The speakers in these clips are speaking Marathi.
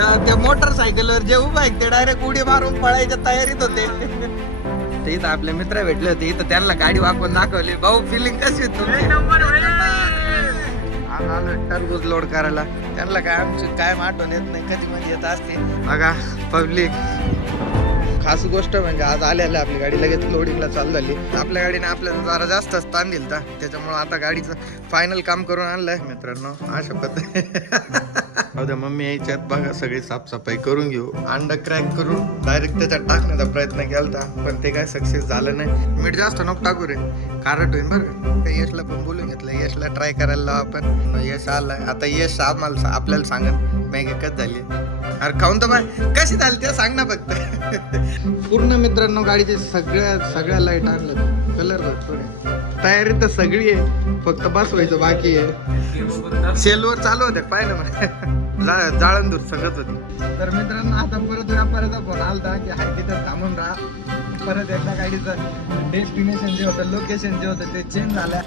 त्या- मोटरसायकलवर जे उभा आहे ते डायरेक्ट उडी मारून पळायच्या तयारीत होते. ते इथं आपले मित्र भेटले होते. इथं त्यांना गाडी वापरून दाखवली. भाऊ फिलिंग कशी आलो टरबूज लोड करायला. त्यांना काय आमची काय आठवण येत नाही कधी मध्ये येत असते. बघा पब्लिक खास गोष्ट म्हणजे आज आलेलं आपली गाडी. लगेच लोडिंगला चालू झाली. आपल्या गाडीने आपल्याला जरा जास्त स्थान दिलं होतं. त्याच्यामुळे आता गाडीचं फायनल काम करून आणलंय मित्रांनो. अशा पद्धती द्या मम्मी यायच्यात बघा सगळी साफसफाई करून घेऊ. अंडा क्रॅक करून डायरेक्ट त्याच्यात टाकण्याचा प्रयत्न केला पण ते काय सक्सेस झालं नाही. मीठ जास्त नको टाकू रे. कारट होईल बरं ते यशला पण बोलून घेतलं यशला ट्राय करायला लावू आपण यश आलाय. आता यश आम्हाला आपल्याला सांगत मॅगी कच झाली अरे खाऊन तर बाय कशी झाली ते सांग ना फक्त. पूर्ण मित्रांनो गाडीचे सगळ्या सगळ्या लाइट आणलं कलर भरपूर आहे. तयारी तर सगळी आहे. फक्त बसवायचं बाकी आहे. सेलवर चालू होते पाय ना जा- जाळण दूर सांगत होती. तर मित्रांनो आता परत व्यापाराचा फोन आलता की हाय तिथं थांबून राहा. परत एकदा गाडीचं डेस्टिनेशन जे होतं लोकेशन जे होतं ते चेंज झालं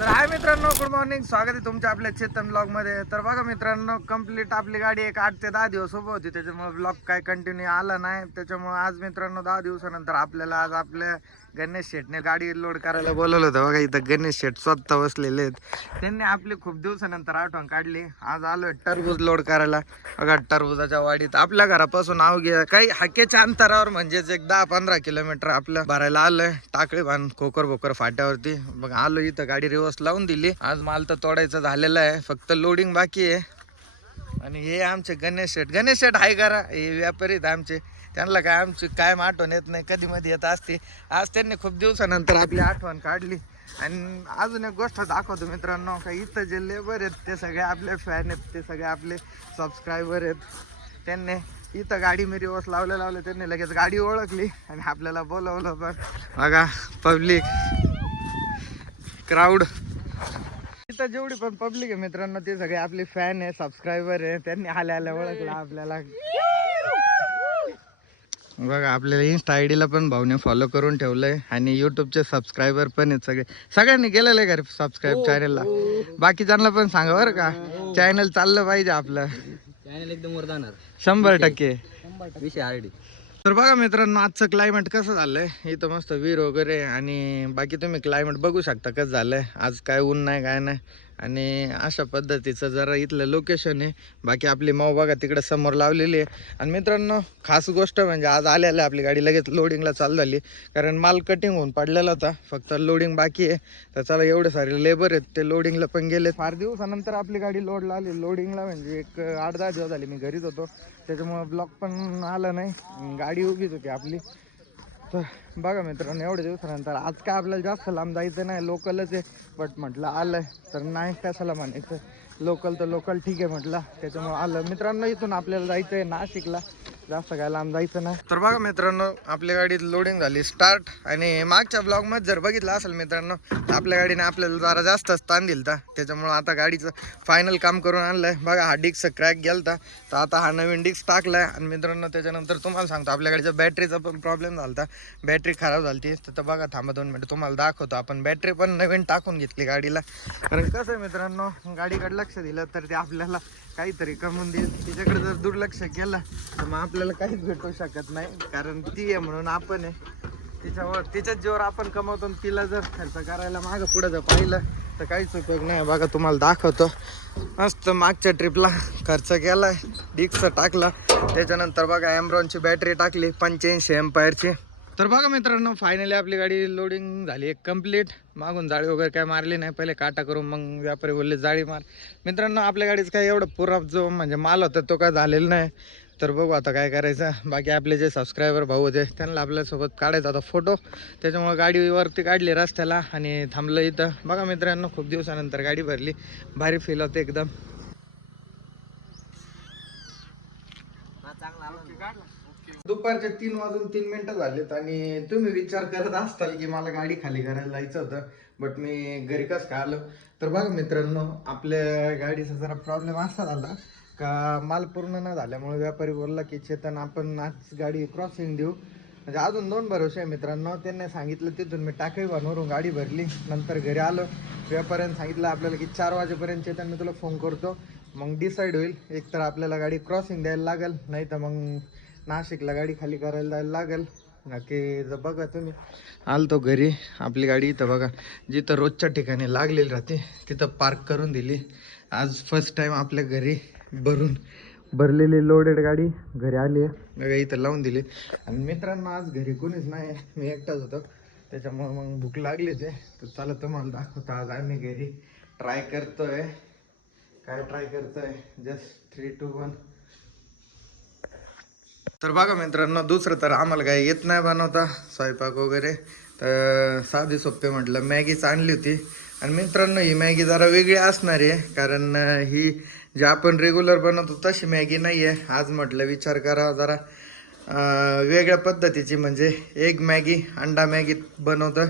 तर हाय मित्रांनो गुड मॉर्निंग स्वागत आहे तुमच्या आपल्या चेतन ब्लॉगमध्ये तर बघा मित्रांनो कंप्लीट आपली गाडी एक आठ ते दहा दिवस उभं होती. त्याच्यामुळे ब्लॉग काय कंटिन्यू आला नाही. त्याच्यामुळे आज मित्रांनो दहा दिवसानंतर आपल्याला आज आपल्या गणेश शेटने गाडी लोड करायला बोलवलं होतं बघा इथं गणेश शेट स्वतः बसलेले आहेत. त्यांनी आपली खूप दिवसानंतर आठवण काढली. आज आलोय टरबूज लोड करायला. बघा टरबुजाच्या वाडीत आपल्या घरापासून अवघ्या काही हाकेच्या अंतरावर म्हणजेच एक दहा पंधरा किलोमीटर आपलं भरायला आलोय. टाकळी बांध कोकर बोकर फाट्यावरती. बघा आलो इथं गाडी रिवर्स लावून दिली. आज माल तर तोडायचं झालेलं आहे. फक्त लोडिंग बाकी आहे. आणि हे आमचे गणेश शेठ गणेश शेठ आहे करा. हे व्यापारीत आमचे. त्यांना काय आमची कायम आठवण येत नाही कधी मध्ये येत असते. आज त्यांनी खूप दिवसानंतर आपली आठवण काढली. आणि अजून एक गोष्ट दाखवतो मित्रांनो का इथं जे लेबर आहेत ते सगळे आपले फॅन आहेत ते सगळे आपले सबस्क्रायबर आहेत. त्यांनी इथं गाडी मी रिवर्स लावले लावले त्यांनी लगेच गाडी ओळखली आणि आपल्याला बोलवलं पण. बघा पब्लिक क्राऊड इथं जेवढी पण पब्लिक आहे मित्रांनो ते सगळे आपले फॅन आहे सबस्क्रायबर आहे. त्यांनी आल्या आल्या ओळखलं आपल्याला. बघा आपल्याला इन्स्टा आय डीला पण भाऊने फॉलो करून ठेवलंय. आणि युट्यूबचे सबस्क्रायबर पण आहेत सगळे. सगळ्यांनी केलेलं आहे का सबस्क्राईब चॅनलला बाकीच्यांना पण सांगा बरं का. चॅनल चाललं पाहिजे आपलं. चॅनल एकदम वर जाणार. शंभर टक्के. विषय तर बघा मित्रांनो आजचं क्लायमेट कसं झालंय? इथं मस्त वीर वगैरे आणि बाकी तुम्ही क्लायमेट बघू शकता कसं झालंय. आज काय ऊन नाही काय नाही. आणि अशा पद्धतीचं जरा इथलं लोकेशन आहे. बाकी आपली माऊ बघा तिकडे समोर लावलेली आहे. आणि मित्रांनो खास गोष्ट म्हणजे आज आलेलं आहे आपली गाडी लगेच लोडिंगला चालू झाली. कारण माल कटिंग होऊन पडलेला होता. फक्त लोडिंग बाकी आहे. तर चला एवढे सारे लेबर आहेत. ते लोडिंगला पण गेले फार दिवसानंतर आपली गाडी लोडला आली. लोडिंगला म्हणजे एक आठ दहा दिवस झाले मी घरीच होतो. त्याच्यामुळं ब्लॉक पण आला नाही. गाडी उभीच होती आपली. तर बघा मित्रांनो एवढ्या दिवसानंतर आज काय आपल्याला जास्त लांब जायचं नाही लोकलच आहे. बट म्हटलं आलं तर नाही कशाला म्हणायचं. लोकल तर लोकल ठीक आहे म्हटलं. त्याच्यामुळे आलं. मित्रांनो इथून आपल्याला जायचं आहे नाशिकला. जास्त काय लांब जायचं नाही तर बघा मित्रांनो आपल्या गाडीत लोडिंग झाली स्टार्ट आणि मागच्या ब्लॉगमध्ये जर बघितलं असेल मित्रांनो आपल्या गाडीने आपल्याला जरा जास्त स्थान दिलं होतं. त्याच्यामुळं आता गाडीचं फायनल काम करून आणलंय. बघा हा डिक्स क्रॅक गेलता. तर आता हा नवीन डिक्स टाकलाय. आणि मित्रांनो त्याच्यानंतर तुम्हाला सांगतो आपल्या गाडीचा बॅटरीचा पण प्रॉब्लेम झाला होता बॅटरी खराब झाली तर बघा थांबा दोन मिनटं तुम्हाला दाखवतो. आपण बॅटरी पण नवीन टाकून घेतली गाडीला. कारण कसं आहे मित्रांनो गाडीकडे लक्ष दिलं तर ते आपल्याला काहीतरी कमवून देईल. तिच्याकडे जर दुर्लक्ष केलं तर मग आपल्याला काहीच भेटू शकत नाही कारण ती आहे म्हणून आपण आहे. तिच्यावर तिच्याच जीवर आपण कमवतो आणि तिला जर खर्च करायला मागं पुढं जर पाहिलं तर काहीच उपयोग नाही. बघा तुम्हाला दाखवतो. मस्त मागच्या ट्रिपला खर्च केला डिक्स टाकला. त्याच्यानंतर बघा एमरॉनची बॅटरी टाकली पंच्याऐंशी एम्पायरची. तर बघा मित्रांनो फायनली आपली गाडी लोडिंग झाली एक कंप्लीट मागून जाळी वगैरे काय मारली नाही. पहिले काटा करून मग व्यापारी बोलले जाळी मार. मित्रांनो आपल्या गाडीचं काय एवढं पुरा जो म्हणजे माल होता तो काय झालेला नाही. तर बघू आता काय करायचं. बाकी आपले जे सबस्क्रायबर भाऊ होते त्यांना आपल्यासोबत काढायचा होता फोटो त्याच्यामुळे गाडीवरती काढली रस्त्याला आणि थांबलं इथं. बघा मित्रांनो खूप दिवसानंतर गाडी भरली. भारी फील होते एकदम. दुपारचे तीन वाजून तीन मिनटं झालेत आणि तुम्ही विचार करत असताल की मला गाडी खाली करायला जायचं होतं बट मी घरी कसं का आलो? तर बघा मित्रांनो आपल्या गाडीचा जरा प्रॉब्लेम असा झाला. का माल पूर्ण न झाल्यामुळे व्यापारी बोलला की चेतन आपण आज गाडी क्रॉसिंग देऊ. म्हणजे अजून दोन भरोसे आहे मित्रांनो. त्यांनी सांगितलं तिथून मी टाकळी बनवून गाडी भरली. नंतर घरी आलो. व्यापाऱ्यांनी सांगितलं आपल्याला की चार वाजेपर्यंत चेतन मी तुला फोन करतो. मग डिसाईड होईल. एकतर आपल्याला गाडी क्रॉसिंग द्यायला लागेल. नाही तर मग नाशिकला गाडी खाली करायला जायला लागेल. की जर बघा तुम्ही. आलतो घरी. आपली गाडी इथं बघा. जिथं रोजच्या ठिकाणी लागलेली राहते तिथं पार्क करून दिली. आज फर्स्ट टाईम आपल्या घरी. भरून भरलेली लोडेड गाडी घरी आली आहे. इथं लावून दिली. आणि मित्रांनो आज घरी कोणीच नाही मी एकटाच होतो. त्याच्यामुळे मग भूक लागली ते तर चला तुम्हाला दाखवतो. आज आम्ही घरी ट्राय करतोय. काय ट्राय करतोय? जस्ट थ्री टू वन तर बघा मित्रांनो दुसरं तर आम्हाला काही येत नाही बनवता. स्वयंपाक वगैरे. तर साधी सोपे म्हटलं मॅगीच आणली होती. आणि मित्रांनो ही मॅगी जरा वेगळी असणार आहे. कारण ही जे आपण रेग्युलर बनवतो तशी मॅगी नाही आहे आज म्हटलं विचार करा जरा. वेगळ्या पद्धतीची म्हणजे एग मॅगी अंडा मॅगी बनवतं.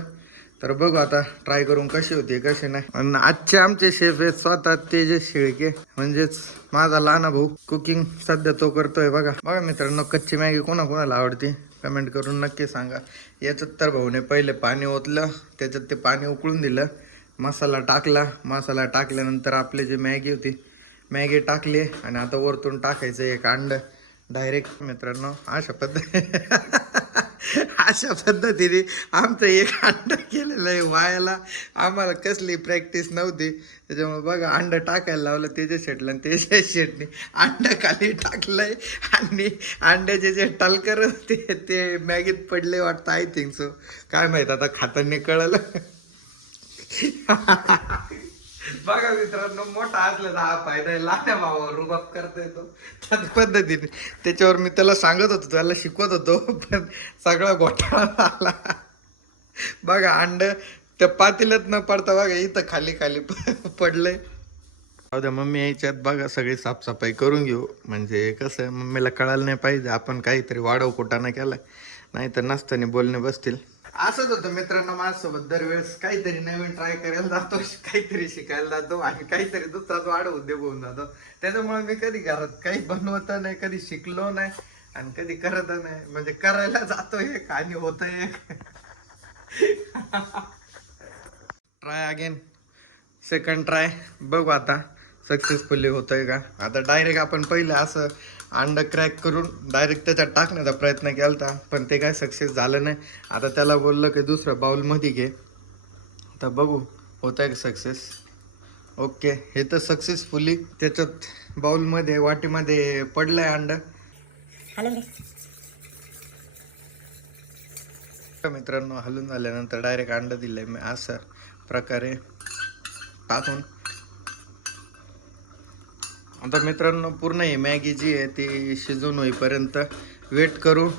तर बघू आता ट्राय करून कशी होती कशी नाही. आणि आजचे आमचे शेफ आहेत स्वतः तेजस शेळके. म्हणजेच माझा लहान भाऊ कुकिंग सध्या तो करतोय बघा. बघा मित्रांनो कच्ची मॅगी कोणा कोणाला आवडते? कमेंट करून नक्की सांगा. याच्यात तर भाऊने पहिले पाणी ओतलं त्याच्यात ते पाणी उकळून दिलं. मसाला टाकला. मसाला टाकल्यानंतर आपली जी मॅगी होती मॅगी टाकली आणि आता वरतून टाकायचं एक अंड. डायरेक्ट मित्रांनो अशा पद्धती अशा पद्धतीने आमचं एक अंड केलेलं आहे वायाला. आम्हाला कसली प्रॅक्टिस नव्हती. त्याच्यामुळे बघा अंड टाकायला लावलं त्याच्या शेटला आणि त्याच्या शेटने अंड खाली टाकलंय. आणि अंड्याचे जे टलकर होते ते मॅगीत पडले वाटतं आय थिंक सो काय माहीत आता खाताना कळलं. बघा मित्रांनो मोठा असला हा फायदा आहे. लहान्या भावावर रुबाब करता येतो त्याच पद्धतीने. त्याच्यावर मी त्याला सांगत होतो त्याला शिकवत होतो पण सगळा घोटाळा आला बघा अंड त्या पातीलत न पडता बघा इथं खाली खाली पडलंय. जाऊ द्या मम्मी याच्यात बघा सगळी साफसफाई करून घेऊ. म्हणजे कसं आहे मम्मीला कळायला नाही पाहिजे आपण काहीतरी वाढव कुटाणा केला. नाही तर नसताना बोलणे बसतील. असंच होतं मित्रांनो माझ्यासोबत दरवेळेस काहीतरी नवीन ट्राय करायला जातो काहीतरी शिकायला जातो आणि काहीतरी दुसराच वाढ उद्योग होऊन जातो. त्याच्यामुळे मी कधी घरात काही बनवत नाही कधी शिकलो नाही आणि कधी करत नाही. म्हणजे करायला जातो एक आणि होत एक. ट्राय अगेन सेकंड ट्राय बघू आता सक्सेसफुली होतंय का? आता डायरेक्ट आपण पहिलं असं अंड क्रॅक करून डायरेक्ट त्याच्यात टाकण्याचा प्रयत्न केला होता पण ते काय सक्सेस झालं नाही. आता त्याला बोललं की दुसरं बाउलमध्ये घे. आता बघू होत आहे का सक्सेस ओके हे तर सक्सेसफुली त्याच्यात बाउलमध्ये वाटीमध्ये पडलंय अंड. मित्रांनो हलून झाल्यानंतर डायरेक्ट अंड दिलंय मी. असं प्रकारे टाकून आता मित्रांनो पूर्ण ही मॅगी जी आहे ती शिजून होईपर्यंत वेट करू.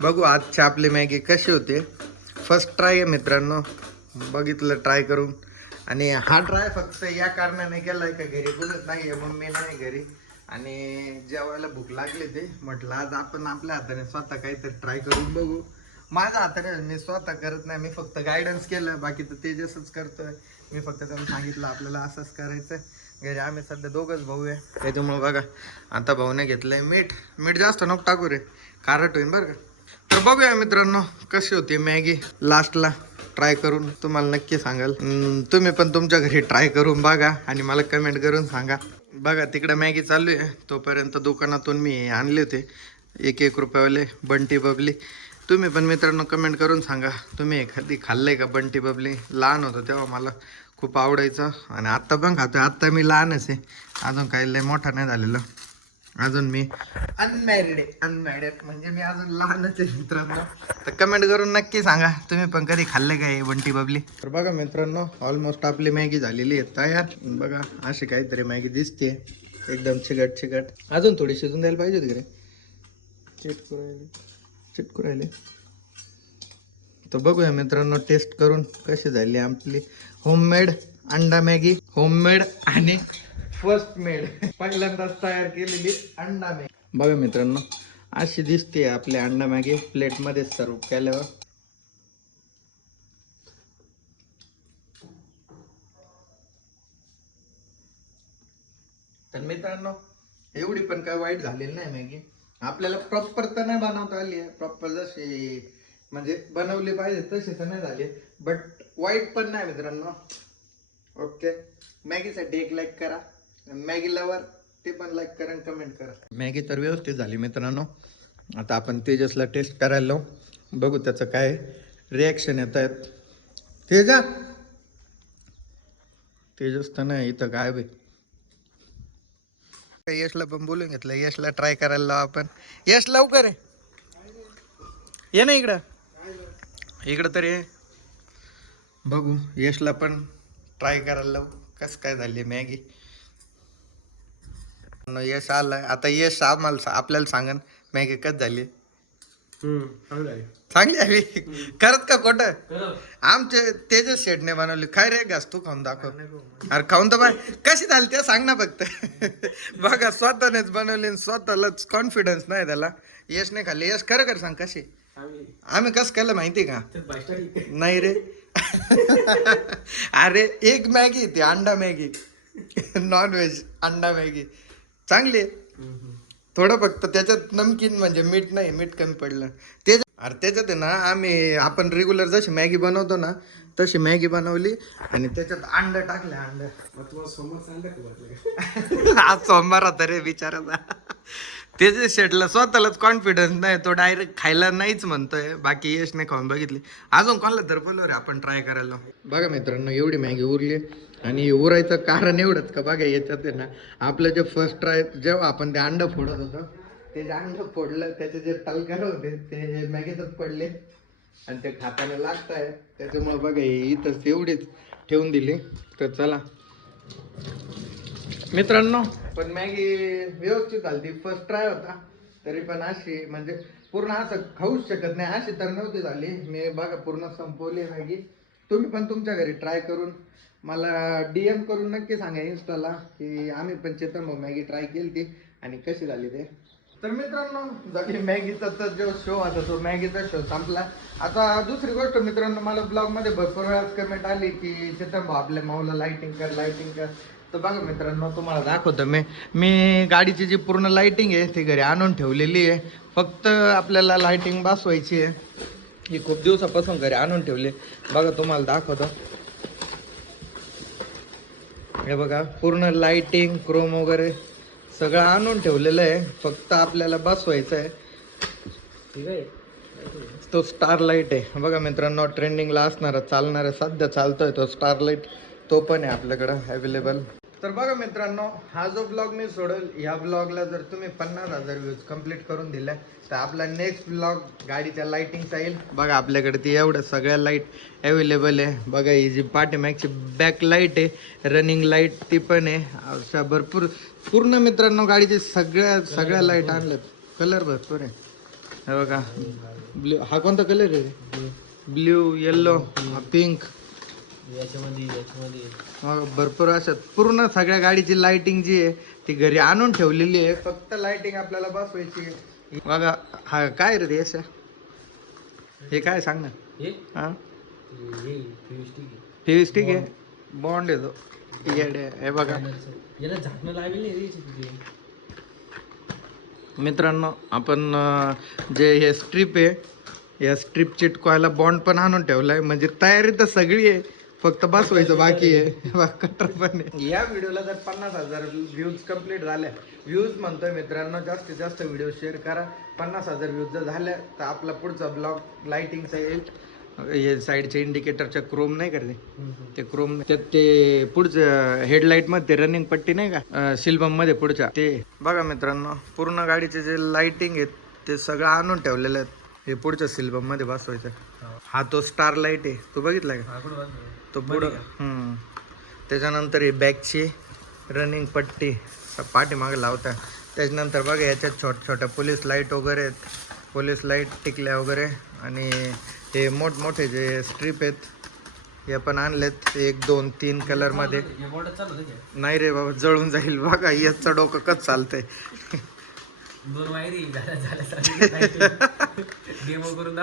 बघू आजची आपली मॅगी कशी होते. फर्स्ट ट्राय आहे मित्रांनो. बघितलं ट्राय करून. आणि हा ट्राय फक्त या कारणाने केला आहे का घरी बोलत नाही आहे मम्मी नाही घरी. आणि जेवायला भूक लागली ते म्हटलं आज आपण आपल्या हाताने स्वतः काहीतरी ट्राय करून बघू. माझ्या हाताने मी स्वतः करत नाही मी फक्त गायडन्स केलं. बाकी तर तेजसच करतोय. मी फक्त त्यांना सांगितलं आपल्याला असंच करायचं घरी आम्ही सध्या दोघंच भाऊ आहे. त्याच्यामुळे बघा आता भाऊने घेतलंय मीठ. मीठ जास्त नको टाकू रे. खारट होईल बरं का? तर बघूया मित्रांनो कशी होती मॅगी. लास्टला ट्राय करून तुम्हाला नक्की सांगाल. तुम्ही पण तुमच्या घरी ट्राय करून बघा आणि मला कमेंट करून सांगा. बघा तिकडं मॅगी चालू आहे. तोपर्यंत दुकानातून मी आणले होते. एक एक रुपयावाले बंटी बबली. तुम्ही पण मित्रांनो कमेंट करून सांगा. तुम्ही एखादी खाल्लंय का बंटी बबली? लहान होतं तेव्हा मला. खूप आवडायचं. आणि आत्ता पण खातोय. आत्ता मी लहानच आहे. अजून काही लय मोठा नाही झालेलं. अजून मी अनमॅरिड आहे. अनमॅरिड म्हणजे मी अजून लहानच आहे मित्रांनो. तर कमेंट करून नक्की सांगा. तुम्ही पण कधी खाल्ले काय बंटी बबली? तर बघा मित्रांनो ऑलमोस्ट आपली मॅगी झालेली आहे. तयार. बघा अशी काहीतरी मॅगी दिसते एकदम चिकट चिकट. अजून थोडी शिजून द्यायला पाहिजे होती रे? चिटकू राहिले. चिटकू राहिले. तर बघूया मित्रांनो टेस्ट करून कशी झाली आपली. होममेड अंडा मॅगी होममेड आणि फर्स्ट मेड. पहिल्यांदाच तयार केलेली अंडा मॅगी. बघा मित्रांनो अशी दिसते आपली अंडा मॅगी प्लेटमध्ये सर्व केल्यावर. तर मित्रांनो एवढी पण काय वाईट झालेली नाही मॅगी. आपल्याला प्रॉपर तर नाही बनवता आली आहे. प्रॉपर जशी म्हणजे बनवली पाहिजे तशी तर नाही झाली. बट वाईट पण नाही मित्रांनो. ओके मॅगीसाठी एक लाईक करा. मॅगी लवर ते पण लाईक करा आणि कमेंट करा. मॅगी तर व्यवस्थित झाली मित्रांनो. आता आपण तेजसला टेस्ट करायला लावू. बघू त्याचं काय रिॲक्शन येत आहेत. तेजा तेजस तर नाही इथं काय बे यशला पण बोलून घेतलं. यशला ट्राय करायला लाव आपण. यश लवकर ये. ना इकडं. इकडं तरी बघू यशला पण ट्राय करायला लावू. कसं काय झाली मॅगी? न यश आलं आता यश आम्हाला आपल्याला सांगन मॅगी कच झाली? चांगली आली करत का खोट? आमचे तेजस शेटने बनवली. काय रे घास तू खाऊन दाखव. अरे खाऊन तर बाय कशी झाली ते सांग ना फक्त. बघा स्वतःनेच बनवली आणि स्वतःलाच कॉन्फिडन्स नाही त्याला. यश नाही खाल्ली. यश खरं कर सांग कशी? आम्ही कसं केलं माहिती का? नाही रे. अरे एक मॅगी ती अंडा मॅगी. नॉन व्हेज अंडा मॅगी. चांगली आहे. थोडं फक्त त्याच्यात नमकीन म्हणजे मीठ नाही मीठ कमी पडलं. ते अरे त्याच्यात आहे ना आम्ही आपण रेग्युलर जशी मॅगी बनवतो ना तशी मॅगी बनवली आणि त्याच्यात अंड टाकले अंड. आज सोमवार होता रे बिचाराचा. त्याच्या शेटला स्वतःलाच कॉन्फिडन्स नाही तो डायरेक्ट खायला नाहीच म्हणतोय. बाकी यश नाही खाऊन बघितली. अजून कोणाला तर बोललो रे आपण ट्राय करायला. बघा मित्रांनो एवढी मॅगी उरली आणि उरायचं कारण एवढंच का? बघा याच्यात आहे ना आपलं जे फर्स्ट ट्राय जेव्हा आपण ते अंड फोडत होतो ते जे अंड फोडलं त्याचे जे तलकार होते ते मॅगीतच पडले. आणि ते खाताना लागत आहे त्याच्यामुळे बघा इथंच एवढीच ठेवून दिली. तर चला. मित्रांनो. पण मॅगी व्यवस्थित झाली फर्स्ट ट्राय होता. तरी पण अशी म्हणजे पूर्ण असं खाऊच शकत नाही. अशी तर नव्हती झाली. मी बघा पूर्ण संपवली मॅगी. तुम्ही पण तुमच्या घरी ट्राय करून मला डी एम करून नक्की सांगा इन्स्टाला की आम्ही पण चेतन भाऊ मॅगी ट्राय केली ती आणि कशी झाली ते. तर मित्रांनो झाली मॅगीचा तर जो शो होता तो मॅगीचा शो संपला. आता दुसरी गोष्ट मित्रांनो मला ब्लॉगमध्ये भरपूर वेळाच कमेंट आली की चेतन भाऊ आपल्या माऊला लाईटिंग कर लाईटिंग कर. तर बघा मित्रांनो तुम्हाला दाखवतो मी. मी गाडीची जी पूर्ण लाइटिंग आहे ती घरी आणून ठेवलेली आहे. फक्त आपल्याला लाइटिंग बसवायची आहे. ही खूप दिवसापासून घरी आणून ठेवली बघा तुम्हाला दाखवतो. हे बघा पूर्ण लाइटिंग क्रोम वगैरे सगळं आणून ठेवलेलं आहे. फक्त आपल्याला बसवायचं आहे. ठीक आहे. तो स्टार लाइट आहे. बघा मित्रांनो ट्रेंडिंगला असणारा चालणारा सध्या चालतोय तो स्टार लाइट तो पण आहे आपल्याकडं अवेलेबल तर बघा मित्रांनो हा जो ब्लॉग मी सोडेल ह्या ब्लॉगला जर तुम्ही पन्नास हजार व्ह्यूज कंप्लीट करून दिल्या तर आपला नेक्स्ट ब्लॉग गाडीच्या लाईटिंगचा येईल. बघा आपल्याकडे ती एवढ्या सगळ्या लाइट अवेलेबल आहे. बघा ही जी पाठीमागची बॅक लाइट आहे रनिंग लाइट ती पण आहे. अशा भरपूर पूर्ण मित्रांनो गाडीची सगळ्या सगळ्या लाइट आणल्यात. कलर भरपूर आहे. बघा ब्ल्यू हा कोणता कलर आहे ब्ल्यू येल्लो पिंक याच्यामध्ये याच्यामध्ये. भरपूर असं पूर्ण सगळ्या गाडीची लाइटिंग जी आहे ती घरी आणून ठेवलेली आहे. फक्त लाइटिंग आपल्याला बसवायची आहे. बघा हा काय रे देश हे काय सांग ना. हे? हा? हे फेविस्टिक आहे. फेविस्टिक आहे? बॉन्ड आहे तो. येडे हे बघा. याला झाकणं लागेल नाही रे तिथे मित्रांनो आपण अं, जे हे स्ट्रीप आहे या स्ट्रीप चिटकवायला बॉन्ड पण आणून ठेवलाय. म्हणजे तयारी तर सगळी आहे. फक्त बसवायचं बाकी आहे. कटर पण आहे. या व्हिडिओला जर पन्नास हजार व्ह्यूज कंप्लीट झाल्या व्ह्यूज म्हणतोय मित्रांनो जास्तीत जास्त व्हिडिओ शेअर करा. पन्नास हजार व्ह्यूज जर झाल्या तर आपला पुढचा ब्लॉग लाइटिंगचा येईल. हे साईडचे इंडिकेटरच्या क्रोम नाही करते ते क्रोम त्यात ते पुढचं हेडलाईटमध्ये रनिंग पट्टी नाही का? शिल्बममध्ये पुढच्या. ते बघा मित्रांनो पूर्ण गाडीचे जे लाइटिंग आहेत ते सगळं आणून ठेवलेलं आहे हे पुढच्या सिल्बममध्ये बसवायचं. हा तो स्टार लाइट आहे. तू बघितला का? तो पुढं. त्याच्यानंतर ही बॅगची रनिंग पट्टी पाठीमागे लावता. त्याच्यानंतर बघा याच्यात छोट छोट्या पोलीस लाइट वगैरे आहेत. पोलीस लाइट टिकल्या वगैरे. आणि हे मोठमोठे जे स्ट्रीप आहेत हे पण आणलेत. एक दोन तीन कलरमध्ये नाही रे बाबा जळून जाईल. बघा याचं डोकं कच चालतंय.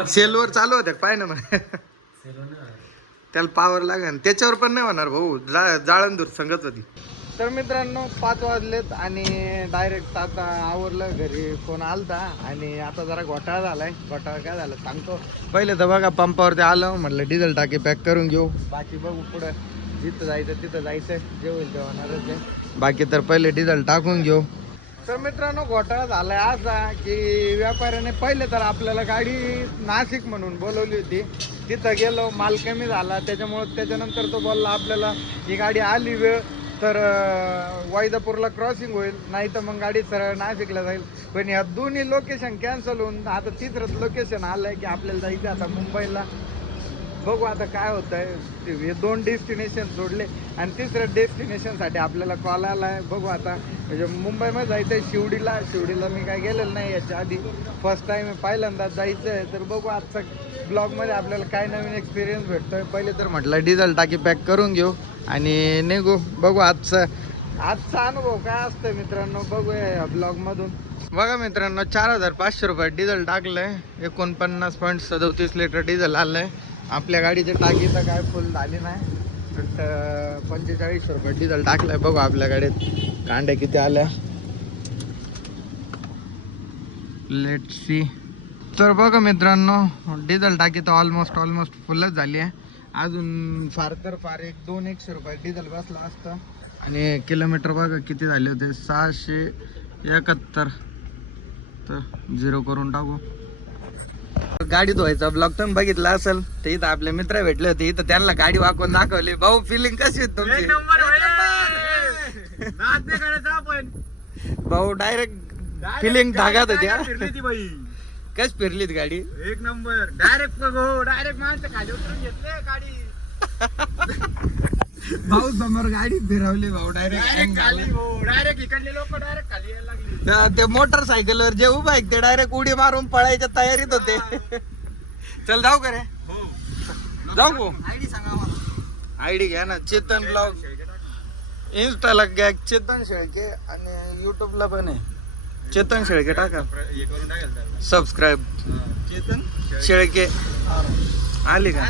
सेलवर चालू होत्या पाय ना मग. त्याला पावर लागेल. त्याच्यावर पण नाही होणार भाऊ. जा जाळण दूर संगत होती तर मित्रांनो पाच वाजलेत आणि डायरेक्ट आता आवरलं. घरी फोन आलता? आणि आता जरा घोटाळा झालाय. घोटाळा काय झालं? सांगतो. पहिले तर बघा पंपावरती आलं. म्हटलं डिझेल टाकी पॅक करून घेऊ. बाकी बघू पुढं. जिथं जायचं तिथं जायचं. जे होईल आहे. बाकी तर पहिले डिझेल टाकून घेऊ. तर मित्रांनो घोटाळा झालाय असा की व्यापाऱ्याने पहिले तर आपल्याला गाडी नाशिक म्हणून बोलवली होती. तिथं गेलो माल कमी झाला. त्याच्यामुळं त्याच्यानंतर तो बोलला आपल्याला ही गाडी आली वेळ तर वायदापूरला क्रॉसिंग होईल. नाही तर मग गाडी सरळ नाशिकला जाईल. पण या दोन्ही लोकेशन कॅन्सल होऊन आता तिसरंच लोकेशन आलंय की आपल्याला जायचं आता मुंबईला. बघू आता काय होत आहे हे दोन डेस्टिनेशन सोडले आणि तिसऱ्या डेस्टिनेशनसाठी आपल्याला कॉल आला आहे बघू आता. म्हणजे मुंबईमध्ये जायचं आहे शिवडीला शिवडीला मी काय गेलेलं नाही याच्या आधी. फर्स्ट टाईम पहिल्यांदा जायचं आहे तर बघू आजचा ब्लॉगमध्ये आपल्याला काय नवीन एक्सपिरियन्स भेटतोय. पहिले तर म्हटलं डिझेल टाकी पॅक करून घेऊ आणि निघू. बघू आजचा आजचा अनुभव काय असतं मित्रांनो. बघूया ब्लॉगमधून बघा मित्रांनो चार हजार पाचशे रुपये डिझेल टाकलंय. एकोणपन्नास पॉईंट सदोतीस लिटर डिझेल आलंय. आपल्या गाडीची टाकी तर काय फुल झाली नाही. तर पंचेचाळीसशे रुपये डिझेल टाकलंय. बघू आपल्या गाडीत कांड्या किती आल्या. लेट सी तर बघा मित्रांनो डिझेल टाकी तर ऑलमोस्ट ऑलमोस्ट फुलच झाली आहे. अजून फार तर फार एक दोन एकशे रुपये डिझेल बसला असतं. आणि किलोमीटर बघा किती झाले होते. सहाशे एकाहत्तर. तर झिरो करून टाकू. गाडी धुवायचा ब्लॉग तुम्ही बघितला असेल तर इथं आपले मित्र भेटले होते इथं त्यांना गाडी वाकवून दाखवली. भाऊ फिलिंग कशी आहे. तुमची भाऊ डायरेक्ट फिलिंग धागात होत्या कस फिरलीत गाडी? एक नंबर. डायरेक्ट हो डायरेक्ट माणसं खाली उतरून घेतले गाडी. भाऊ समोर गाडी फिरवली भाऊ डायरेक्ट खाली डायरेक्ट हो डायरेक्ट इकडले लोक डायरेक्ट खाली यायला लागले. ते मोटरसायकलवर जे उभा आहे ते डायरेक्ट उडी मारून पळायच्या तयारीत होते. चल जाऊ का रे? हो. जाऊ गो आयडी सांगा आयडी घ्या ना चेतन ब्लॉग. इन्स्टाला घ्या चेतन शेळके आणि युट्यूबला पण आहे. चेतन शेळके टाका. सबस्क्राईब चेतन शेळके. आली का?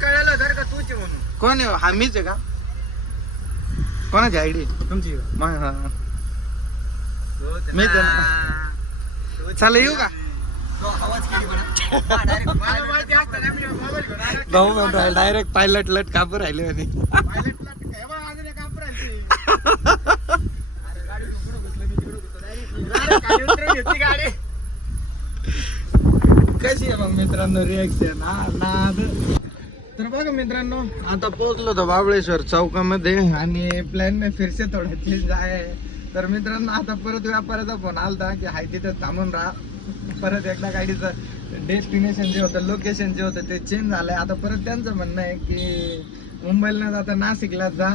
कळलं जर का तूच आहे म्हणून. कोण आहे? हा मीच आहे का? कोणाची आयडी तुमची मी तर- चला येऊ का? भाऊ म्हणतो डायरेक्ट पायलट लट कापूर राहिले म्हणे. हे कशी आहे मग मित्रांनो रिएक्शन हा नाद. तर बघा मित्रांनो आता पोहोचलो होतो बाबळेश्वर चौकामध्ये आणि प्लॅन में फिरसे थोडा चेंज आहे तर मित्रांनो आता परत व्यापाराचा फोन आलता की हाय तिथे थांबून राहा. परत एकदा गाडीचं डेस्टिनेशन जे होतं लोकेशन जे होतं ते चेंज झालंय. आता परत त्यांचं म्हणणं आहे की मुंबईला जाता नाशिकला जा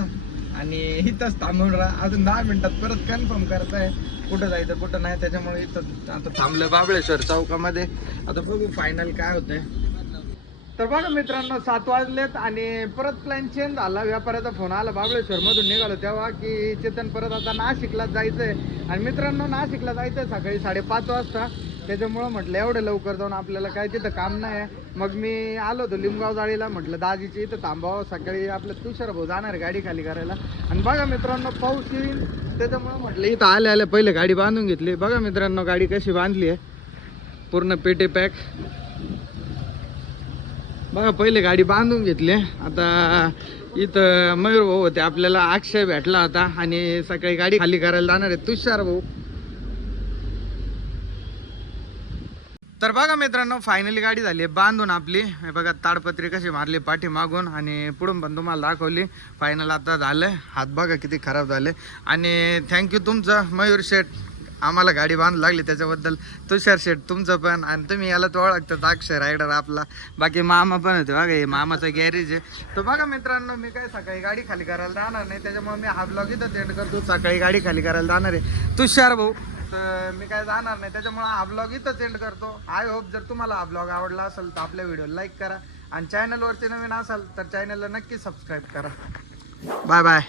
आणि इथंच थांबून राहा. अजून दहा मिनिटात परत कन्फर्म करताय. कुठं जायचं कुठं नाही त्याच्यामुळे इथं आता थांबलं बाबळेश्वर चौकामध्ये. आता बघू फायनल काय होतंय. तर बघा मित्रांनो सात वाजलेत आणि परत प्लॅन चेंज झाला. व्यापाऱ्याचा फोन आला बाबळेश्वर मधून निघालो तेव्हा की चेतन परत आता नाशिकला जायचंय. आणि मित्रांनो नाशिकला जायचंय सकाळी साडेपाच वाजता. त्याच्यामुळं म्हटलं एवढं लवकर जाऊन आपल्याला काय तिथं काम नाही आहे मग मी आलो होतो लिंबगाव जाळीला म्हटलं दाजीची इथं थांबावं. सकाळी आपलं तुषार भाऊ जाणार आहे गाडी खाली करायला. आणि बघा मित्रांनो पाऊस येईल. त्याच्यामुळं म्हटलं इथं आले आले पहिले गाडी बांधून घेतली. बघा मित्रांनो गाडी कशी बांधली आहे. पूर्ण पेटे पॅक. बघा पहिले गाडी बांधून घेतली. आता इथं मयूर भाऊ होते आपल्याला अक्षय भेटला होता आणि सकाळी गाडी खाली करायला जाणार आहे तुषार भाऊ. तर बघा मित्रांनो फायनली गाडी झाली आहे बांधून आपली. हे बघा ताडपत्री कशी मारली पाठी मागून आणि पुढून पण तुम्हाला दाखवली. फायनल आता झालंय. हात बघा किती खराब झाले. आणि थँक्यू तुमचं मयूर शेठ. आम्हाला गाडी बांधू लागली त्याच्याबद्दल तुषार शेठ तुमचं पण आणि तुम्ही याला तो ओळखतात अक्षय रायडर आपला. बाकी मामा पण होते बघा हे मामाचं गॅरेज आहे. तर बघा मित्रांनो मी काय सकाळी गाडी खाली करायला जाणार नाही त्याच्यामुळे मी हा ब्लॉग इथं एंड करतो. सकाळी गाडी खाली करायला जाणार आहे. तुषार भाऊ तर मी काय जाणार नाही त्याच्यामुळे हा ब्लॉग इथंच एंड करतो. आय होप जर तुम्हाला हा ब्लॉग आवडला असेल तर आपल्या व्हिडिओ लाईक करा. आणि चॅनलवरती नवीन असाल तर चॅनलला नक्की सबस्क्राईब करा. Bye bye